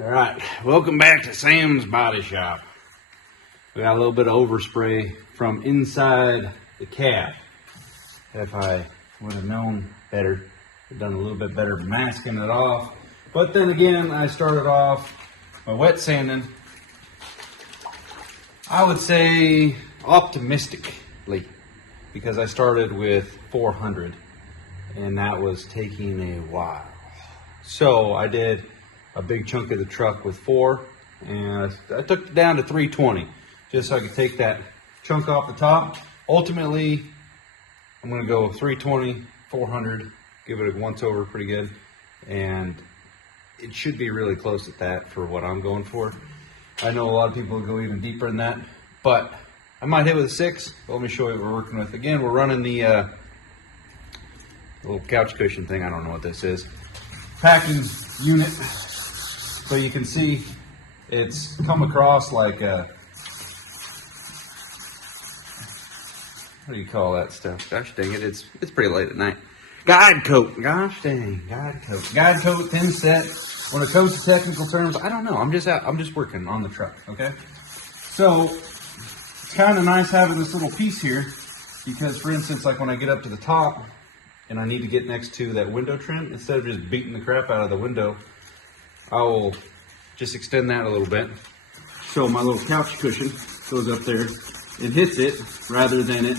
All right, welcome back to Sam's Body Shop. We got a little bit of overspray from inside the cab. If I would have known better, I'd done a little bit better masking it off. But then again, I started off my wet sanding, I would say optimistically, because I started with 400 and that was taking a while. So I did a big chunk of the truck with 4, and I took it down to 320 just so I could take that chunk off the top. Ultimately, I'm going to go 320, 400, give it a once over pretty good, and it should be really close at that for what I'm going for. I know a lot of people go even deeper than that, but I might hit with a 6. Let me show you what we're working with. Again, we're running the little couch cushion thing. I don't know what this is. Packing unit. So you can see it's come across like a, what do you call that stuff? Gosh dang it, it's pretty late at night. Guide coat, gosh dang, guide coat. Guide coat, thin set. When it comes to technical terms, I don't know. I'm just working on the truck, okay? So it's kind of nice having this little piece here because, for instance, like when I get up to the top and I need to get next to that window trim, instead of just beating the crap out of the window, I will just extend that a little bit. So my little couch cushion goes up there. It hits it rather than it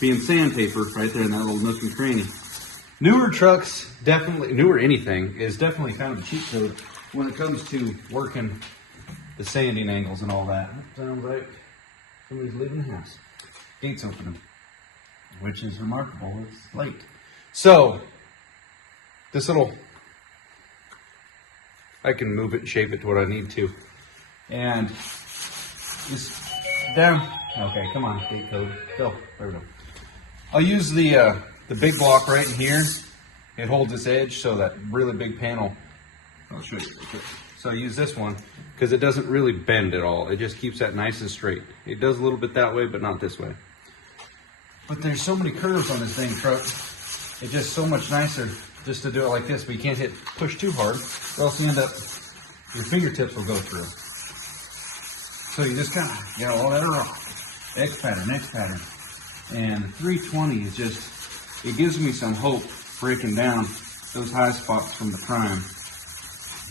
being sandpaper right there in that little nook and cranny. Newer trucks, definitely, newer anything, is definitely kind of a cheat code when it comes to working the sanding angles and all that. Sounds like somebody's leaving the house. Gates opening, which is remarkable. It's late. So, this little, I can move it and shape it to what I need to. And just down. Okay, come on, gate code. Go. There we go. I'll use the big block right in here. It holds this edge, so that really big panel. I'll show you. So I use this one because it doesn't really bend at all. It just keeps that nice and straight. It does a little bit that way, but not this way. But there's so many curves on this dang truck. It's just so much nicer just to do it like this, but you can't push too hard, or else you end up, your fingertips will go through. So you just kind of get all that off. X pattern, X pattern. And 320 is just, it gives me some hope breaking down those high spots from the prime.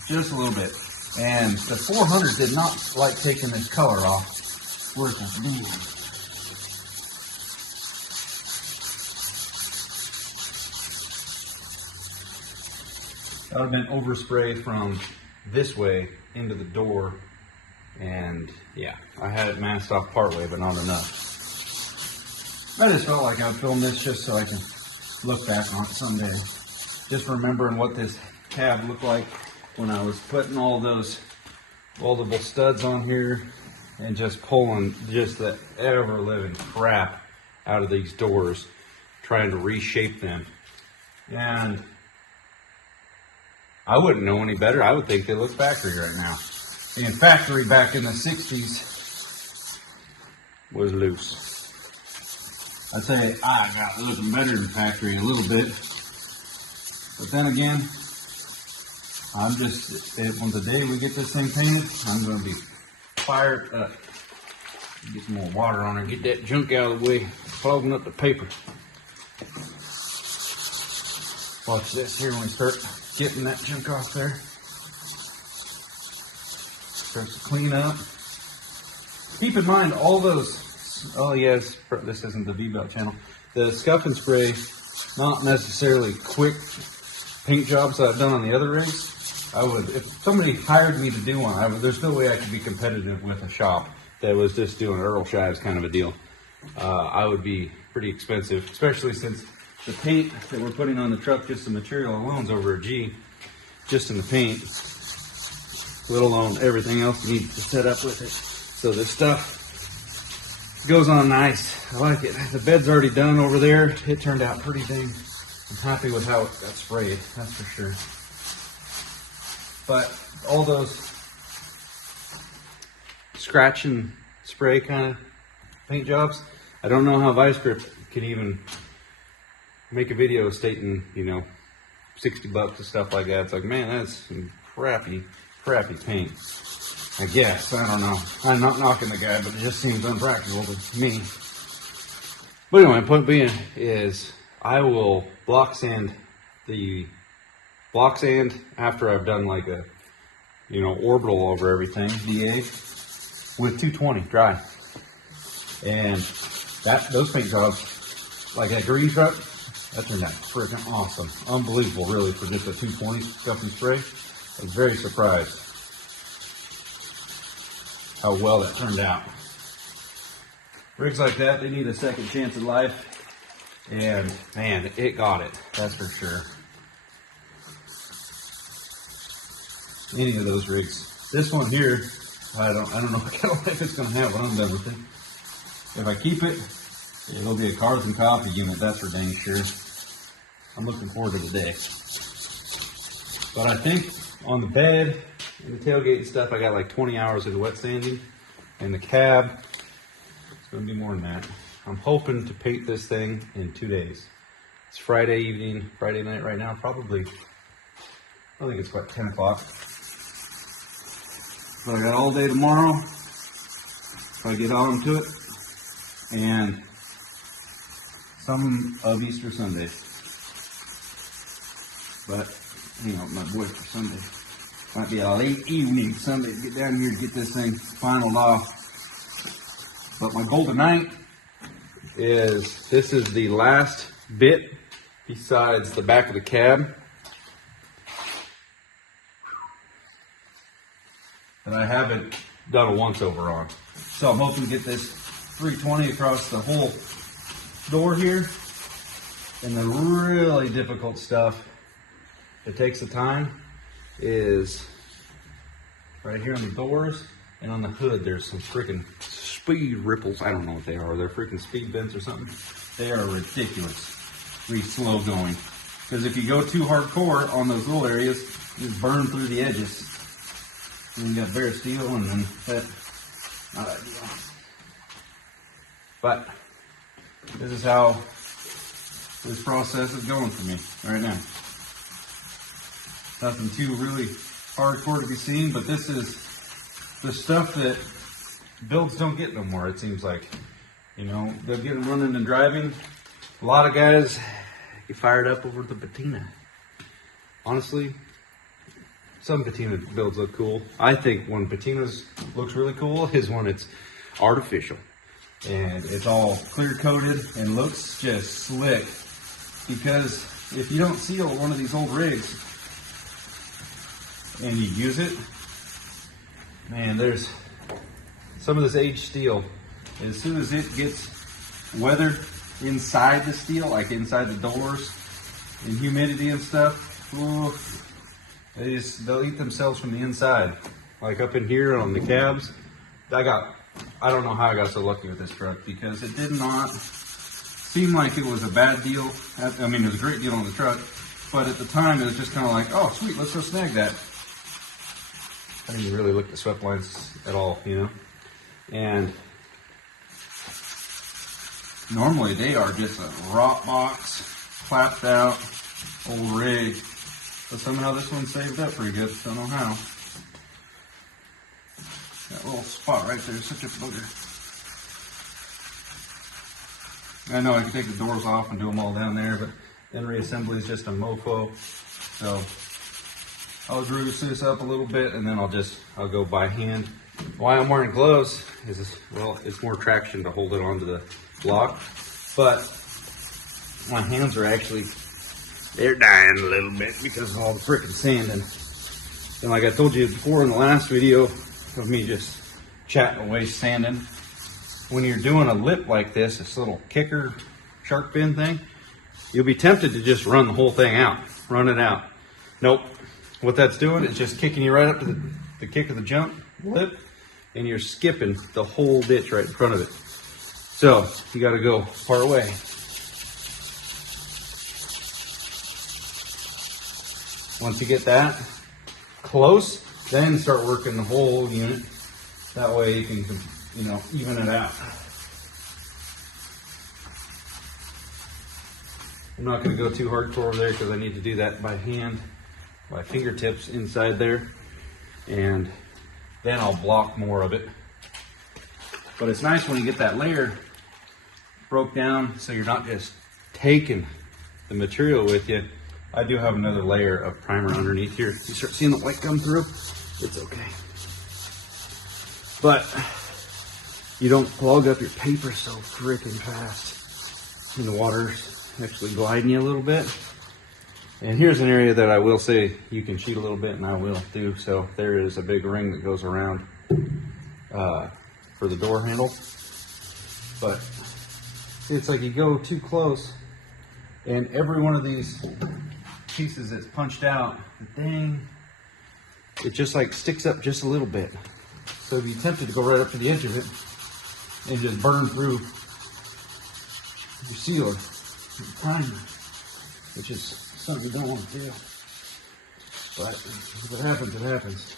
Just a little bit. And the 400 did not like taking this color off. Where's the blue one? That would have been overspray from this way into the door, and yeah, I had it masked off part way, but not enough. I just felt like I would film this just so I can look back on it someday. Just remembering what this cab looked like when I was putting all those weldable studs on here and just pulling just the ever-living crap out of these doors, trying to reshape them. And I wouldn't know any better. I would think they look factory right now. And factory back in the 60s was loose. I'd say I got looking better than factory a little bit. But then again, I'm just, when the day we get this thing painted, I'm going to be fired up. Get some more water on her, get that junk out of the way, clogging up the paper. Watch this here when we start getting that junk off there. Starts to clean up. Keep in mind all those, oh yes, this isn't the V-Belt channel. The scuff and spray, not necessarily quick paint jobs that I've done on the other rigs. I would, if somebody hired me to do one, there's no way I could be competitive with a shop that was just doing Earl Shives kind of a deal. I would be pretty expensive, especially since the paint that we're putting on the truck, just the material alone, is over a G, just in the paint, let alone everything else you need to set up with it. So this stuff goes on nice. I like it. The bed's already done over there. It turned out pretty dang. I'm happy with how it got sprayed, that's for sure. But all those scratch and spray kind of paint jobs, I don't know how Vice Grip can even make a video stating, you know, $60 and stuff like that. It's like, man, that's crappy paint. I guess, I don't know. I'm not knocking the guy, but it just seems unpractical to me. But anyway, my point being is I will block sand after I've done like a, orbital over everything, DA, with 220 dry. And those paint jobs, like that green truck, that turned out freaking awesome. Unbelievable, really, for just a 220 scuff and spray. I was very surprised how well that turned out. Rigs like that, they need a second chance at life. And man, it got it, that's for sure. Any of those rigs. This one here, I don't know what kind of life it's gonna have when I'm done with it. If I keep it, it'll be a carbon copy unit, that's for dang sure. I'm looking forward to the day. But I think on the bed and the tailgate and stuff, I got like 20 hours of wet sanding. And the cab, it's gonna be more than that. I'm hoping to paint this thing in 2 days. It's Friday evening, Friday night right now, probably, I think it's about 10 o'clock. So I got all day tomorrow, if I get on to it, and some of Easter Sunday. But, my boy for Sunday. Might be a late evening Sunday to get down here to get this thing finaled off. But my goal tonight is, this is the last bit besides the back of the cab that I haven't done a once over on. So I'm hoping to get this 320 across the whole door here. And the really difficult stuff that takes the time is right here on the doors and on the hood. There's some freaking speed ripples. I don't know what they are. They're freaking speed bends or something. They are ridiculously slow going. Because if you go too hardcore on those little areas, you just burn through the edges. And you got bare steel, and then that, not ideal. But this is how this process is going for me right now. Nothing too really hardcore to be seen, but this is the stuff that builds don't get no more, it seems like. They'll get running and driving. A lot of guys get fired up over the patina. Honestly, some patina builds look cool. I think when patinas looks really cool is when it's artificial. And it's all clear coated and looks just slick. Because if you don't seal one of these old rigs and you use it, man, there's some of this aged steel. As soon as it gets weather inside the steel, like inside the doors and humidity and stuff, ooh, they'll eat themselves from the inside. Like up in here on the cabs, I don't know how I got so lucky with this truck, because it did not seem like it was a bad deal. I mean, it was a great deal on the truck, but at the time it was just kind of like, oh sweet, let's go snag that. I didn't really look at the swept lines at all, and normally they are just a rot box, clapped out old rig, but somehow this one saved up pretty good. Don't know how. That little spot right there is such a booger. I know I can take the doors off and do them all down there, but then reassembly is just a mofo. So I'll grease this up a little bit, and then I'll go by hand. Why I'm wearing gloves is, well, it's more traction to hold it onto the block, but my hands are actually, they're dying a little bit because of all the frickin' sanding. And like I told you before in the last video of me just chatting away sanding, when you're doing a lip like this little kicker shark fin thing, you'll be tempted to just run the whole thing out, run it out. Nope. What that's doing is just kicking you right up to the kick of the jump lip, and you're skipping the whole ditch right in front of it. So you got to go far away. Once you get that close, then start working the whole unit. That way you can, even it out. I'm not going to go too hardcore over there because I need to do that by hand my fingertips inside there, and then I'll block more of it. But it's nice when you get that layer broke down so you're not just taking the material with you. I do have another layer of primer underneath here. You start seeing the white come through, it's okay. But you don't clog up your paper so freaking fast. And the water's actually gliding you a little bit. And here's an area that I will say you can cheat a little bit, and I will do. So there is a big ring that goes around for the door handle. But it's like you go too close, and every one of these pieces that's punched out, the thing, it just like sticks up just a little bit. So if you tempted to go right up to the edge of it and just burn through your sealer, your primer, which is something you don't want to do. But if it happens, it happens.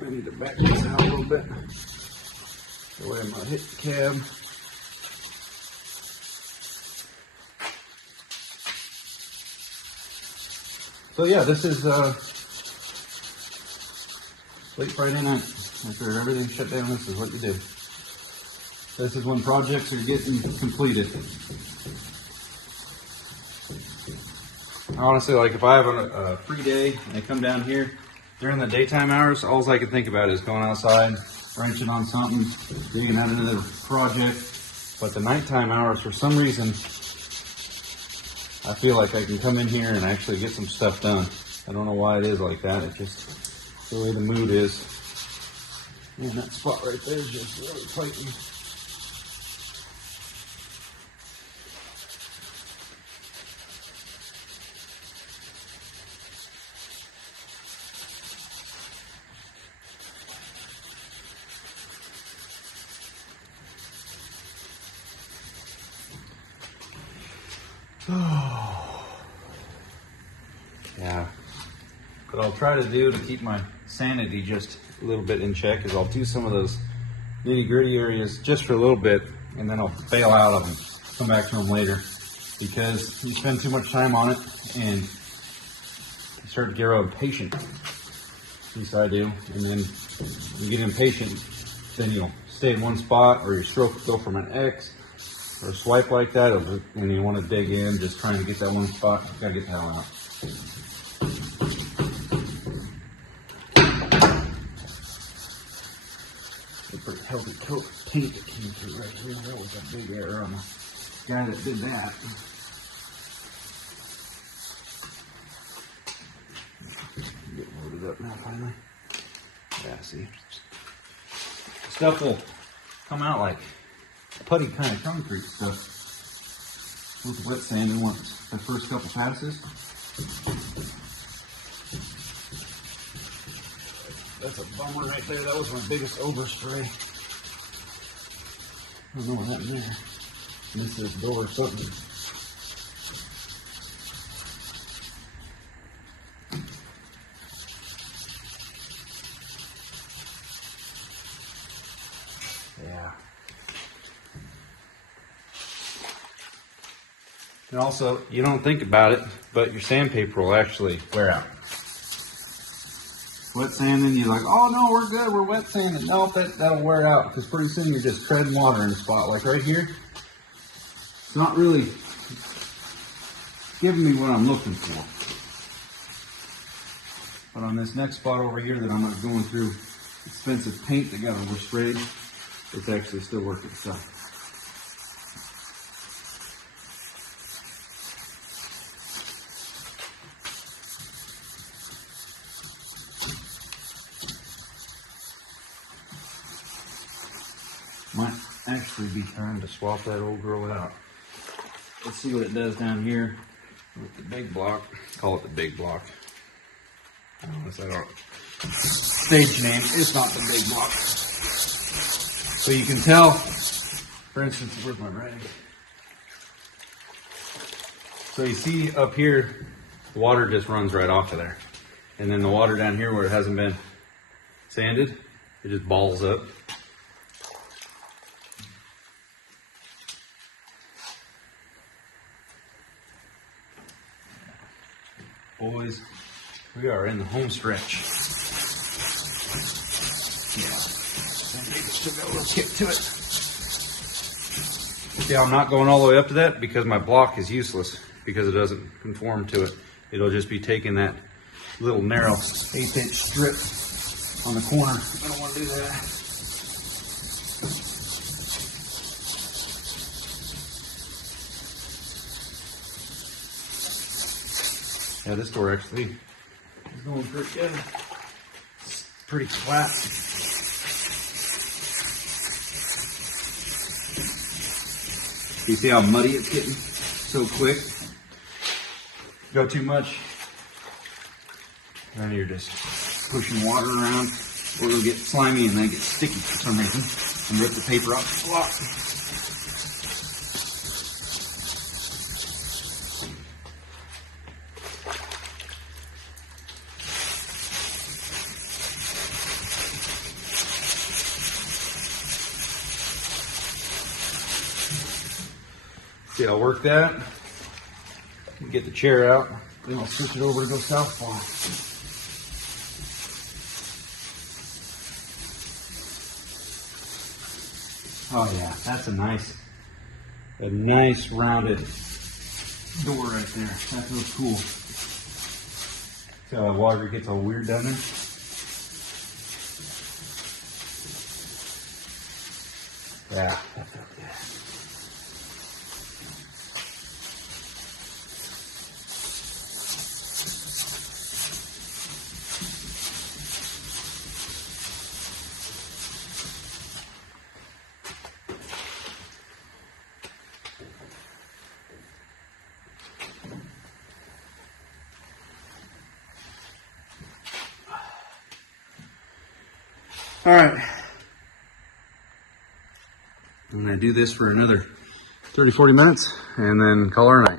I need to back this out a little bit. The way I'm going to hit the cab. So yeah, this is late Friday night. After everything shut down, this is what you do. This is when projects are getting completed. Honestly, like if I have a free day and I come down here during the daytime hours, all I can think about is going outside, wrenching on something, digging out another project. But the nighttime hours, for some reason, I feel like I can come in here and actually get some stuff done. I don't know why it is like that. It's just the way the mood is. And that spot right there is just really fighting. Yeah, what I'll try to do to keep my sanity just a little bit in check is I'll do some of those nitty gritty areas just for a little bit, and then I'll bail out of them, come back to them later, because you spend too much time on it and you start to get real impatient. At least I do. And then you get impatient, then you'll stay in one spot, or your stroke will go from an X or a swipe like that, and you want to dig in, just trying to get that one spot. You gotta get the hell out. A pretty healthy coat of paint that came through right here. That was a big error on the guy that did that. Get loaded up now finally. Yeah, see? Stuff will come out like putty kind of concrete stuff with wet sand in the first couple passes. That's a bummer right there. That was my biggest overspray. I don't know what happened there. Missed this door or something. Yeah. And also, you don't think about it, but your sandpaper will actually wear out. Wet sanding, you're like, oh no, we're good, we're wet sanding. No, that'll wear out, because pretty soon you're just treading water in a spot. Like right here, it's not really giving me what I'm looking for. But on this next spot over here that I'm not going through expensive paint that got oversprayed, it's actually still working. So might actually be time to swap that old girl out. Let's see what it does down here with the big block. Call it the big block. I don't know if that's our stage name. It's not the big block. So you can tell, for instance, where's my rag? So you see up here, the water just runs right off of there. And then the water down here where it hasn't been sanded, it just balls up. boys. We are in the home stretch. Yeah. Still got a little kick to it. See, I'm not going all the way up to that because my block is useless because it doesn't conform to it. It'll just be taking that little narrow 1/8" strip on the corner. I don't want to do that. Yeah, this door actually is going pretty good. It's pretty flat. You see how muddy it's getting so quick? Go too much, and then you're just pushing water around, or it'll get slimy and then get sticky for some reason, and rip the paper off the block. See, I'll work that, get the chair out, then I'll switch it over to go southpaw. Oh yeah, that's a nice rounded door right there. That looks cool. See how the water gets all weird down there? Yeah, that felt good. All right, I'm gonna do this for another 30-40 minutes and then call her a night.